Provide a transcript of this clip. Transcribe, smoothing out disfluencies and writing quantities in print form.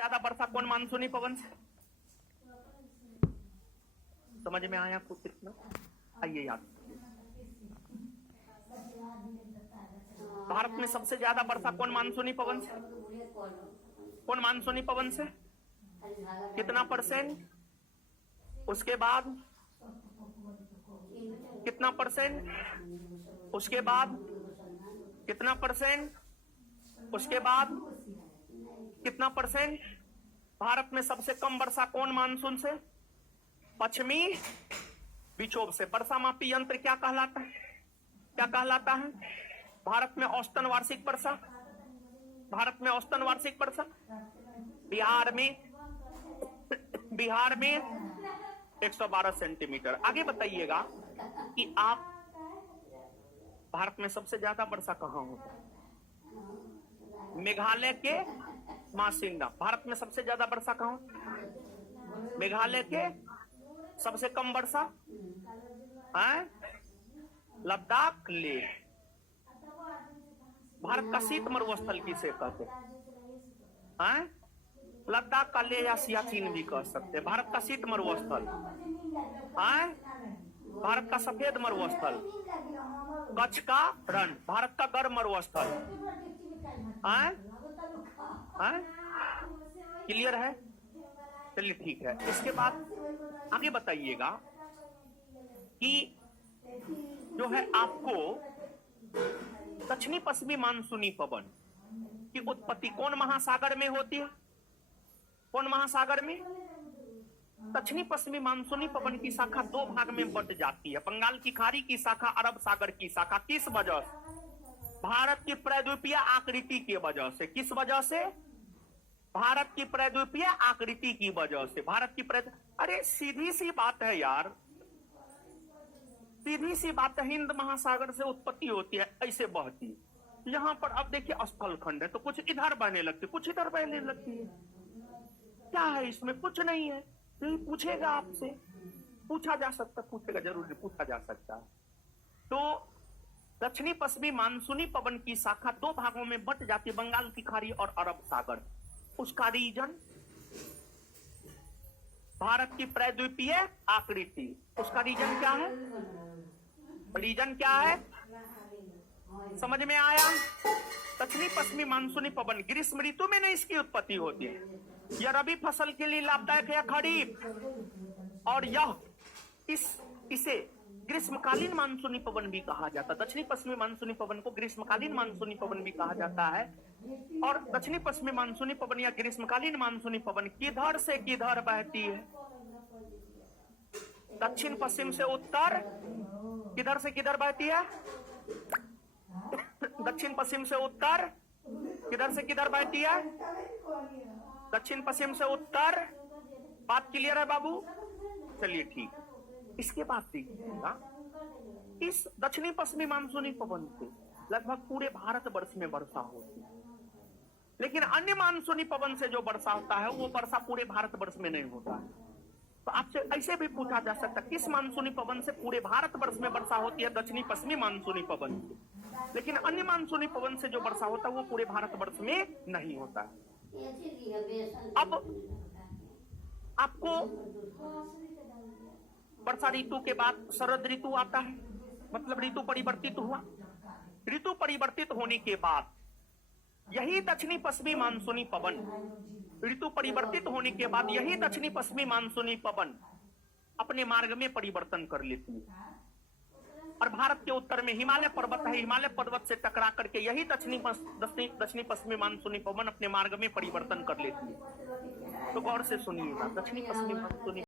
ज्यादा वर्षा कौन मानसूनी पवन से? समझ में आया आपको कितना? आइए याद। भारत में सबसे ज्यादा वर्षा कौन मानसूनी पवन से? कौन मानसूनी पवन से? कितना परसेंट? उसके बाद कितना परसेंट? उसके बाद कितना परसेंट? उसके बाद कितना परसेंट? भारत में सबसे कम वर्षा कौन मानसून से? पश्चिमी विक्षोभ से। वर्षा मापी यंत्र क्या कहलाता है? क्या कहलाता है? भारत में औसतन वार्षिक वर्षा, भारत में औसतन वार्षिक वर्षा, बिहार में 112 सेंटीमीटर। आगे बताइएगा कि आप भारत में सबसे ज्यादा वर्षा कहां होता है? मेघालय के मासिंगा। भारत में सबसे ज्यादा वर्षा कहां? मेघालय के। सबसे कम वर्षा है लद्दाख लेह। भारत का शीत मरुस्थल किसे कहते हैं? लद्दाख का लेह या सियाचिन भी कह सकते हैं। भारत का शीत मरुस्थल है, भारत का सफेद मरुस्थल, कच्छ का रण, भारत का गर्म मरुस्थल है। क्लियर है? चलिए ठीक है। इसके बाद आगे बताइएगा कि जो है आपको दक्षिणी पश्चिमी मानसूनी पवन की उत्पत्ति कौन महासागर में होती है? कौन महासागर में? दक्षिणी पश्चिमी मानसूनी पवन की शाखा दो भाग में बट जाती है। बंगाल की खाड़ी की शाखा, अरब सागर की शाखा। किस वजह से? भारत की प्रायद्वीपीय आकृति की वजह से। किस वजह से? भारत की प्रायद्वीपीय आकृति की वजह से। भारत की अरे सीधी सी बात है यार, सीधी सी बात है। हिंद महासागर से उत्पत्ति होती है, ऐसे बहती है। यहाँ पर अब देखिए स्थल खंड है तो कुछ इधर बहने लगती, कुछ इधर बहने लगती है। क्या है इसमें? कुछ नहीं है। यही पूछेगा आपसे, पूछा जा सकता, पूछेगा जरूर, पूछा जा सकता है। तो दक्षिणी पश्चिमी मानसूनी पवन की शाखा दो भागों में बट जाती है, बंगाल की खाड़ी और अरब सागर। उसका रीजन भारत की प्रायद्वीपीय आकृति। उसका रीजन क्या है? रीजन क्या है? समझ में आया? दक्षिणी पश्चिमी मानसूनी पवन ग्रीष्म ऋतु में नहीं इसकी उत्पत्ति होती है। यह रबी फसल के लिए लाभदायक है खरीफ, और यह इसे ग्रीष्मकालीन मानसूनी पवन भी कहा जाता है। दक्षिणी पश्चिमी मानसूनी पवन को ग्रीष्मकालीन मानसूनी पवन भी कहा जाता है। और दक्षिणी पश्चिमी मानसूनी पवन या ग्रीष्मकालीन मानसूनी पवन किधर से किधर बहती है? दक्षिण पश्चिम से उत्तर। किधर से किधर बहती है? दक्षिण पश्चिम से उत्तर। किधर से किधर बहती है? दक्षिण पश्चिम से उत्तर। बात क्लियर है बाबू? चलिए ठीक। इसके बाद देखिएगा, इस दक्षिणी पश्चिमी मानसूनी पवन से लगभग पूरे भारतवर्ष में वर्षा होती है। लेकिन अन्य मानसूनी पवन से जो वर्षा होता है वो वर्षा पूरे भारतवर्ष में नहीं होता है। तो आपसे ऐसे भी पूछा जा सकता है किस मानसूनी पवन से पूरे भारतवर्ष में वर्षा होती है? दक्षिणी पश्चिमी मानसूनी पवन से। लेकिन अन्य मानसूनी पवन से जो वर्षा होता है वो पूरे भारतवर्ष में नहीं होता है। अब आपको वर्षा ऋतु के बाद शरद ऋतु आता है, मतलब ऋतु परिवर्तित हुआ। ऋतु परिवर्तित होने के बाद यही दक्षिणी पश्चिमी मानसूनी पवन, ऋतु परिवर्तित होने के बाद यही दक्षिणी पश्चिमी मानसूनी पवन अपने मार्ग में परिवर्तन कर लेती है। और भारत के उत्तर में हिमालय पर्वत है, हिमालय पर्वत से टकरा करके यही दक्षिणी पश्चिमी मानसूनी पवन अपने मार्ग में परिवर्तन कर लेती है। तो गौर से सुनिएगा, दक्षिणी पश्चिमी मानसूनी